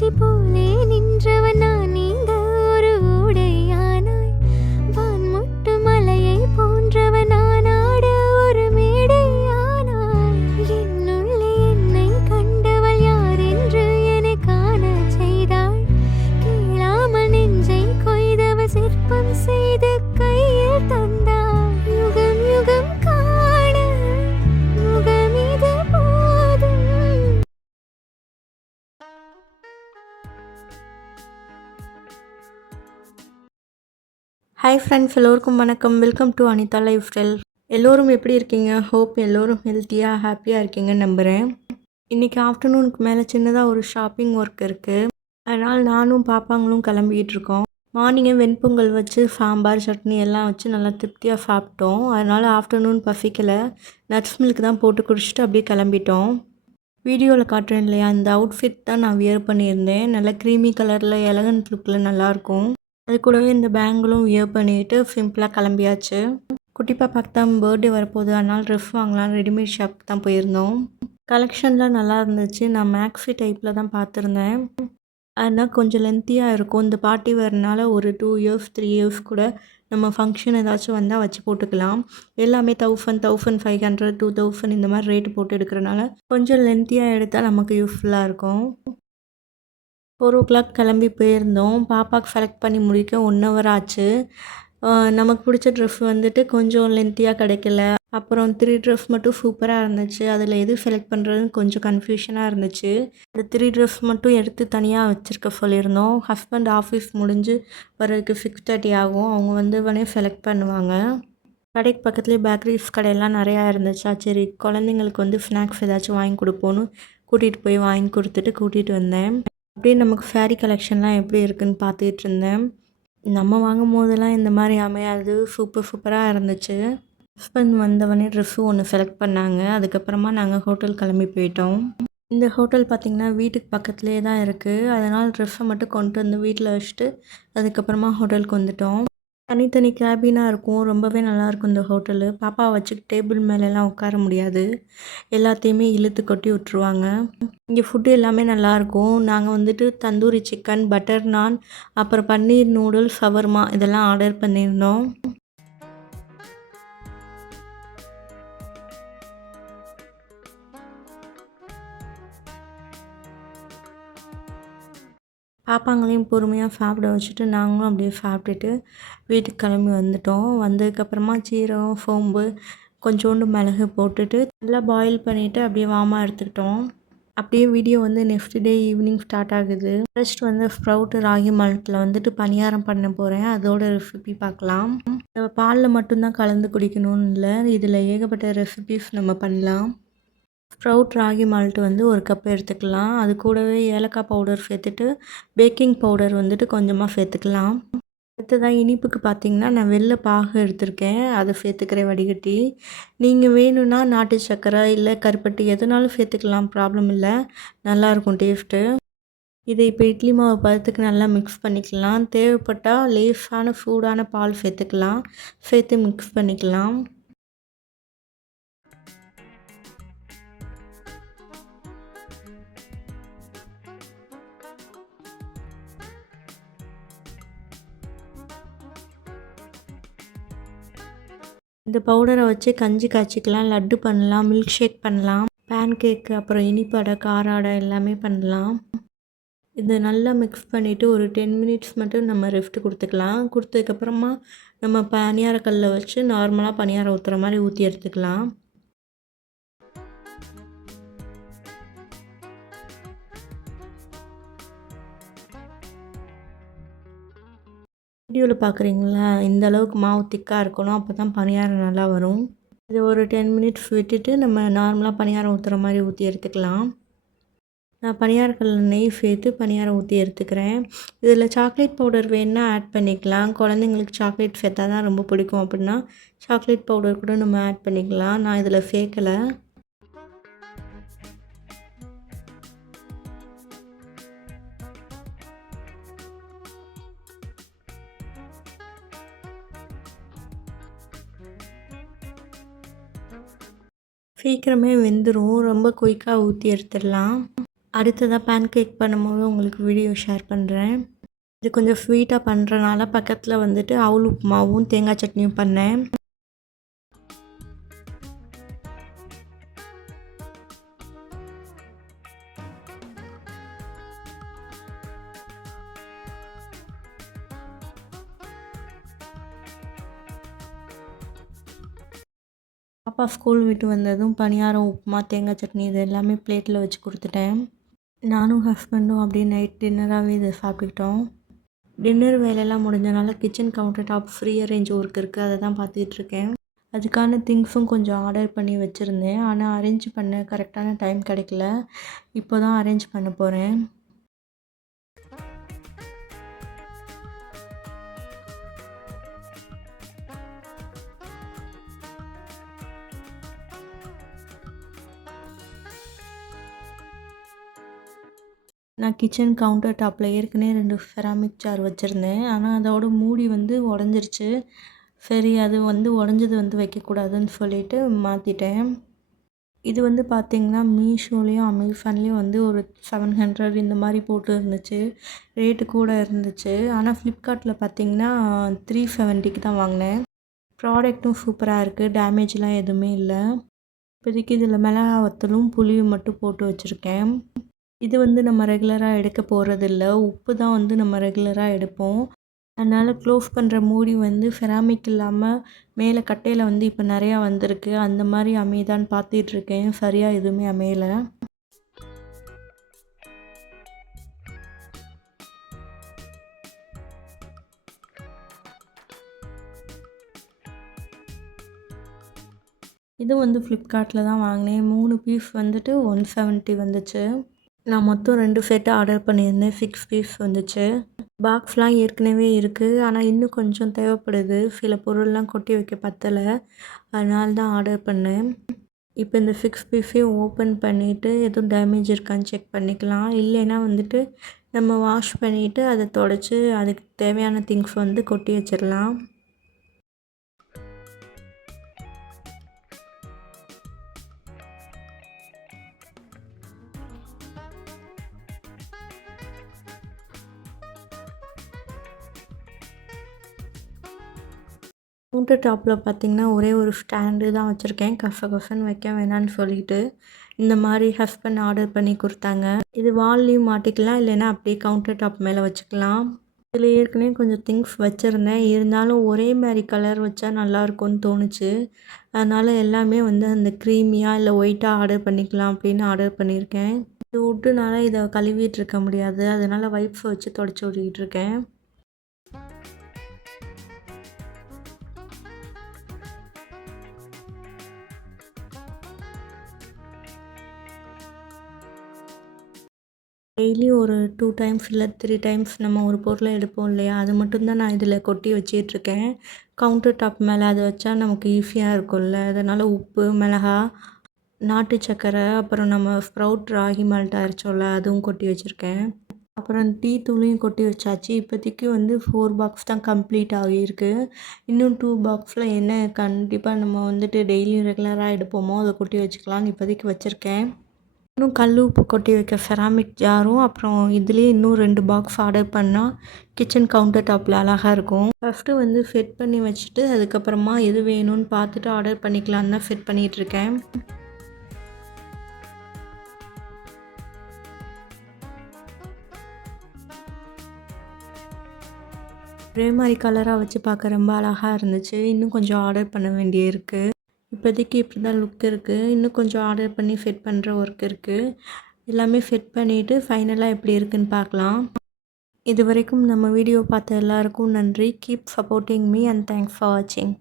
காட்சி போலே நின்றவன் நான் நீங்க ஒரு ஊடையானாய் வான்முட்டு மலையை போன்றவன் நான் ஆட ஒரு மேடையானாய் என்னுள்ளே என்னை கண்டவள் யார் என்று என்னை காண செய்தாள் கேளாமல் நெஞ்சை கொய்தவ சிற்பம் செய்து கையில் தந்தாள் யுகம் யுகம் காண யுகம் இது போதும். ஹாய் ஃப்ரெண்ட்ஸ், எல்லோருக்கும் வணக்கம். Welcome to Anitha life style. எல்லோரும் எப்படி இருக்கீங்க? ஹோப் எல்லோரும் ஹெல்த்தியாக ஹாப்பியாக இருக்கீங்கன்னு நம்புகிறேன். இன்றைக்கி ஆஃப்டர்நூனுக்கு மேலே சின்னதாக ஒரு ஷாப்பிங் ஒர்க் இருக்குது. அதனால் நானும் பாப்பாங்களும் கிளம்பிக்கிட்டு இருக்கோம். மார்னிங்கே வெண்பொங்கல் வச்சு சாம்பார் சட்னி எல்லாம் வச்சு நல்லா திருப்தியாக சாப்பிட்டோம். அதனால் ஆஃப்டர்நூன் பசிக்கலை. நட்ஸ் மில்க் தான் போட்டு குடிச்சிட்டு அப்படியே கிளம்பிட்டோம். வீடியோவில் காட்டுறேன் இல்லையா, இந்த அவுட்ஃபிட் தான் நான் வியர் பண்ணியிருந்தேன். நல்லா க்ரீமி கலரில் எலகன்ட் லுக்கில் நல்லாயிருக்கும். அது கூடவே இந்த பேங்கிளும் வியர் பண்ணிவிட்டு சிம்பிளாக கிளம்பியாச்சு. குட்டி பாப்பாக்கு தான் பர்த்டே வரப்போகுது, அதனால் ட்ரெஸ் வாங்கலாம் ரெடிமேட் ஷாப்புக்கு தான் போயிருந்தோம். கலெக்ஷன்லாம் நல்லா இருந்துச்சு. நான் மேக்ஸி டைப்பில் தான் பார்த்துருந்தேன். அதனால் கொஞ்சம் லென்த்தியாக இருக்கும். இந்த பார்ட்டி வரனால ஒரு 2 இயர்ஸ் 3 இயர்ஸ் கூட நம்ம ஃபங்க்ஷன் ஏதாச்சும் வந்தால் வச்சு போட்டுக்கலாம். எல்லாமே 1000 1500 2000 இந்த மாதிரி ரேட்டு போட்டு எடுக்கிறனால கொஞ்சம் லென்த்தியாக எடுத்தால் நமக்கு யூஸ்ஃபுல்லாக இருக்கும். 4 o'clock கிளம்பி போயிருந்தோம். பாப்பாவுக்கு செலக்ட் பண்ணி முடிக்க 1 hour ஆச்சு. நமக்கு பிடிச்ச ட்ரெஸ் வந்துட்டு கொஞ்சம் லென்த்தியாக கிடைக்கல. அப்புறம் 3 ட்ரெஸ் மட்டும் சூப்பராக இருந்துச்சு. அதில் எது செலக்ட் பண்ணுறதுன்னு கொஞ்சம் கன்ஃபியூஷனாக இருந்துச்சு. அந்த 3 ட்ரெஸ் மட்டும் எடுத்து தனியாக வச்சுருக்க சொல்லியிருந்தோம். ஹஸ்பண்ட் ஆஃபீஸ் முடிஞ்சு வரதுக்கு 6:30 ஆகும். அவங்க வந்து செலக்ட் பண்ணுவாங்க. கடைக்கு பக்கத்துலேயே பேக்கரிஸ் கடையெல்லாம் நிறையா இருந்துச்சா, சரி குழந்தைங்களுக்கு வந்து ஸ்நாக்ஸ் ஏதாச்சும் வாங்கி கொடுப்போன்னு கூட்டிகிட்டு போய் வாங்கி கொடுத்துட்டு கூட்டிகிட்டு வந்தேன். அப்படியே நமக்கு சாரீ கலெக்ஷன்லாம் எப்படி இருக்குதுன்னு பார்த்துக்கிட்டு இருந்தேன். நம்ம வாங்கும் போதெல்லாம் இந்த மாதிரி அமையாது. சூப்பராக இருந்துச்சு. ஹஸ்பண்ட் வந்தவொடனே ட்ரெஸ்ஸு ஒன்று செலக்ட் பண்ணாங்க. அதுக்கப்புறமா நாங்கள் ஹோட்டல் கிளம்பி போயிட்டோம். இந்த ஹோட்டல் பார்த்திங்கன்னா வீட்டுக்கு பக்கத்துலேயே தான் இருக்குது. அதனால் ட்ரெஸ்ஸை மட்டும் கொண்டு வந்து வீட்டில் வச்சுட்டு அதுக்கப்புறமா ஹோட்டலுக்கு வந்துட்டோம். தனித்தனி கேபினாக இருக்கும். ரொம்பவே நல்லாயிருக்கும் இந்த ஹோட்டலு. பாப்பாவை வச்சுட்டு டேபிள் மேலெலாம் உட்கார முடியாது. எல்லாத்தையுமே இழுத்து கொட்டி விட்ருவாங்க. இங்கே ஃபுட்டு எல்லாமே நல்லாயிருக்கும். நாங்கள் வந்துட்டு தந்தூரி சிக்கன், பட்டர் நான், அப்புறம் பன்னீர் நூடுல்ஸ், ஷவர்மா இதெல்லாம் ஆர்டர் பண்ணியிருந்தோம். பாப்பாங்களையும் பொறுமையாக சாப்பிட வச்சுட்டு நாங்களும் அப்படியே சாப்பிட்டுட்டு வீட்டுக்கு கிளம்பி வந்துட்டோம். வந்ததுக்கப்புறமா சீரகம், சோம்பு, கொஞ்சோண்டு மிளகு போட்டுட்டு நல்லா பாயில் பண்ணிவிட்டு அப்படியே வார்மாக எடுத்துக்கிட்டோம். அப்படியே வீடியோ வந்து நெக்ஸ்ட் டே ஈவினிங் ஸ்டார்ட் ஆகுது. ஃபர்ஸ்ட் வந்து ஸ்ப்ரவுட் ராகி மால்ட்டில் வந்துட்டு பணியாரம் பண்ண போகிறேன். அதோட ரெசிபி பார்க்கலாம். நம்ம பாலில் மட்டும்தான் கலந்து குடிக்கணும்னு இல்லை, இதில் ஏகப்பட்ட ரெசிபிஸ் நம்ம பண்ணலாம். ஸ்ப்ரவுட் ராகி மால்ட்டு வந்து 1 கப் எடுத்துக்கலாம். அது கூடவே ஏலக்காய் பவுடர் சேர்த்துட்டு பேக்கிங் பவுடர் வந்துட்டு கொஞ்சமாக சேர்த்துக்கலாம். அடுத்ததாக இனிப்புக்கு பார்த்திங்கன்னா நான் வெள்ளை பாகு எடுத்திருக்கேன். அதை சேர்த்துக்கிறேன் வடிகட்டி. நீங்கள் வேணும்னா நாட்டு சர்க்கரை இல்லை கருப்பட்டி எதுனாலும் சேர்த்துக்கலாம், ப்ராப்ளம் இல்லை. நல்லாயிருக்கும் டேஸ்ட்டு. இதை இப்போ இட்லி மாவு பதத்துக்கு நல்லா மிக்ஸ் பண்ணிக்கலாம். தேவைப்பட்டால் லேசான சூடான பால் சேர்த்துக்கலாம். சேர்த்து மிக்ஸ் பண்ணிக்கலாம். இந்த பவுடரை வச்சு கஞ்சி காய்ச்சிக்கலாம், லட்டு பண்ணலாம், மில்க் ஷேக் பண்ணலாம், பேன் கேக்கு, அப்புறம் இனிப்பு அடை, கார அடை எல்லாமே பண்ணலாம். இதை நல்லா மிக்ஸ் பண்ணிவிட்டு ஒரு 10 மினிட்ஸ் மட்டும் நம்ம ரெஸ்ட் கொடுத்துக்கலாம். கொடுத்ததுக்கப்புறமா நம்ம பணியாரக்கல்லில் வச்சு நார்மலாக பணியாரம் ஊற்றுற மாதிரி ஊற்றி எடுத்துக்கலாம். வீடியோவில் பார்க்குறீங்களா, இந்த அளவுக்கு மாவு திக்காக இருக்கணும். அப்போ தான் பணியாரம் நல்லா வரும். இது ஒரு 10 மினிட்ஸ் விட்டுட்டு நம்ம நார்மலாக பணியாரம் ஊற்றுற மாதிரி ஊற்றி எடுத்துக்கலாம். நான் பணியாரக்கல்லில் நெய் சேர்த்து பணியாரம் ஊற்றி எடுத்துக்கிறேன். இதில் சாக்லேட் பவுடர் வேணுன்னா ஆட் பண்ணிக்கலாம். குழந்தைங்களுக்கு சாக்லேட் சேர்த்தா தான் ரொம்ப பிடிக்கும் அப்படின்னா சாக்லேட் பவுடர் கூட நம்ம ஆட் பண்ணிக்கலாம். நான் இதில் சேர்க்கலை. சீக்கிரமே வெந்துடும். ரொம்ப குயிக்காக ஊற்றி எடுத்துடலாம். அடுத்ததாக பேன் கேக் பண்ணும்போது உங்களுக்கு வீடியோ ஷேர் பண்ணுறேன். இது கொஞ்சம் ஸ்வீட்டாக பண்ணுறனால பக்கத்தில் வந்துட்டு அவல் உப்புமாவும் தேங்காய் சட்னியும் பண்ணேன். பாப்பா ஸ்கூல் விட்டு வந்ததும் பணியாரம், உப்புமா, தேங்காய் சட்னி இது எல்லாமே பிளேட்டில் வச்சு கொடுத்துட்டேன். நானும் ஹஸ்பண்டும் அப்படியே நைட் டின்னராகவே இதை சாப்பிட்டுக்கிட்டோம். டின்னர் வேலையெல்லாம் முடிஞ்சனால kitchen counter top free arrange work இருக்குது, அதை தான் பார்த்துட்ருக்கேன். அதுக்கான திங்ஸும் கொஞ்சம் ஆர்டர் பண்ணி வச்சுருந்தேன். ஆனால் அரேஞ்ச் பண்ண கரெக்டான டைம் கிடைக்கல. இப்போ தான் அரேஞ்ச் பண்ண போகிறேன். நான் கிச்சன் கவுண்டர் டாப்பில் ஏற்கனவே 2 செராமிக் ஜார் வச்சுருந்தேன். ஆனால் அதோட மூடி வந்து உடஞ்சிருச்சு. சரி அது வந்து உடஞ்சது வந்து வைக்கக்கூடாதுன்னு சொல்லிட்டு மாற்றிட்டேன். இது வந்து பார்த்திங்கன்னா மீஷோலேயும் அமேசான்லேயும் வந்து ஒரு 700 இந்த மாதிரி போட்டு இருந்துச்சு. ரேட்டு கூட இருந்துச்சு. ஆனால் ஃப்ளிப்கார்ட்டில் பார்த்திங்கன்னா 370க்கு தான் வாங்கினேன். ப்ராடக்ட்டும் சூப்பராக இருக்குது. டேமேஜ்லாம் எதுவுமே இல்லை. இப்போதைக்கு இதில் மிளகா வத்தலும் புளியும் மட்டும் போட்டு வச்சுருக்கேன். இது வந்து நம்ம ரெகுலராக எடுக்க போகிறதில்ல. உப்பு தான் வந்து நம்ம ரெகுலராக எடுப்போம். அதனால் க்ளோஸ் பண்ணுற மூடி வந்து செராமிக் இல்லாமல் மேலே கட்டையில் வந்து இப்போ நிறையா வந்திருக்கு. அந்த மாதிரி அமையுதான்னு பார்த்துட்ருக்கேன். சரியாக எதுவுமே அமையலை. இது வந்து ஃப்ளிப்கார்ட்டில் தான் வாங்கினேன். 3 பீஸ் வந்துட்டு 170 வந்துச்சு. நான் மொத்தம் 2 செட்டு ஆர்டர் பண்ணியிருந்தேன். 6 பீஸ் வந்துச்சு. பாக்ஸ்லாம் ஏற்கனவே இருக்குது. ஆனால் இன்னும் கொஞ்சம் தேவைப்படுது. சில பொருள்லாம் கொட்டி வைக்க பத்தலை. அதனால தான் ஆர்டர் பண்ணேன். இப்போ இந்த 6 பீஸையும் ஓப்பன் பண்ணிவிட்டு எதுவும் டேமேஜ் இருக்கான்னு செக் பண்ணிக்கலாம். இல்லைன்னா வந்துட்டு நம்ம வாஷ் பண்ணிவிட்டு அதை தொடச்சி அதுக்கு தேவையான திங்ஸ் வந்து கொட்டி வச்சிடலாம். கவுண்டர் டாப்பில் பார்த்திங்கன்னா ஒரே ஒரு ஸ்டாண்டு தான் வச்சுருக்கேன். கசன்னு வைக்க வேணான்னு சொல்லிட்டு இந்த மாதிரி ஹஸ்பண்ட் ஆர்டர் பண்ணி கொடுத்தாங்க. இது வால்லையும் மாட்டிக்கலாம், இல்லைன்னா அப்படியே கவுண்டர் டாப் மேலே வச்சுக்கலாம். இதில் ஏற்கனவே கொஞ்சம் திங்ஸ் வச்சுருந்தேன். இருந்தாலும் ஒரே மாதிரி கலர் வச்சா நல்லாயிருக்கும்னு தோணுச்சு. அதனால் எல்லாமே வந்து அந்த க்ரீமியாக இல்லை ஒயிட்டாக ஆர்டர் பண்ணிக்கலாம் அப்படின்னு ஆர்டர் பண்ணியிருக்கேன். இது விட்டுனால இதை கழுவிட்டு இருக்க முடியாது. அதனால் வைப்ஸ் வச்சு தொடச்சி விட்டுக்கிட்டு இருக்கேன். டெய்லி ஒரு 2 டைம்ஸ் இல்லை 3 டைம்ஸ் நம்ம ஒரு பொருளை எடுப்போம் இல்லையா, அது மட்டும்தான் நான் இதில் கொட்டி வச்சிட்ருக்கேன். கவுண்டர் டாப் மேலே அதை வச்சா நமக்கு ஈஸியாக இருக்கும்ல. அதனால் உப்பு, மிளகா, நாட்டு சர்க்கரை, அப்புறம் நம்ம ஸ்ப்ரவுட் ராகி மால்ட் அரைச்சோம்ல அதுவும் கொட்டி வச்சுருக்கேன். அப்புறம் டீ தூளையும் கொட்டி வச்சாச்சு. இப்போதைக்கு வந்து 4 பாக்ஸ் தான் கம்ப்ளீட் ஆகியிருக்கு. இன்னும் 2 பாக்ஸில் என்ன கண்டிப்பாக நம்ம வந்துட்டு டெய்லியும் ரெகுலராக எடுப்போமோ அதை கொட்டி வச்சுக்கலான்னு இப்போதைக்கு வச்சுருக்கேன். இன்னும் கல் உப்பு கொட்டி வைக்க செராமிக் ஜாரும், அப்புறம் இதுலேயே இன்னும் 2 பாக்ஸ் ஆர்டர் பண்ணால் கிச்சன் கவுண்டர் டாப்பில் அழகாக இருக்கும். ஃபஸ்ட்டு வந்து செட் பண்ணி வச்சுட்டு அதுக்கப்புறமா எது வேணும்னு பார்த்துட்டு ஆர்டர் பண்ணிக்கலான்னு தான் செட் பண்ணிகிட்ருக்கேன். ஒரே மாதிரி கலராக வச்சு பார்க்க ரொம்ப அழகாக இருந்துச்சு. இன்னும் கொஞ்சம் ஆர்டர் பண்ண வேண்டியிருக்கு. இப்போதைக்கு இப்படி தான் லுக் இருக்குது. இன்னும் கொஞ்சம் ஆர்டர் பண்ணி செட் பண்ணுற ஒர்க் இருக்குது. எல்லாமே செட் பண்ணிவிட்டு ஃபைனலாக எப்படி இருக்குன்னு பார்க்கலாம். இது வரைக்கும் நம்ம வீடியோ பார்த்த எல்லாருக்கும் நன்றி. Keep supporting me and thanks for வாட்சிங்.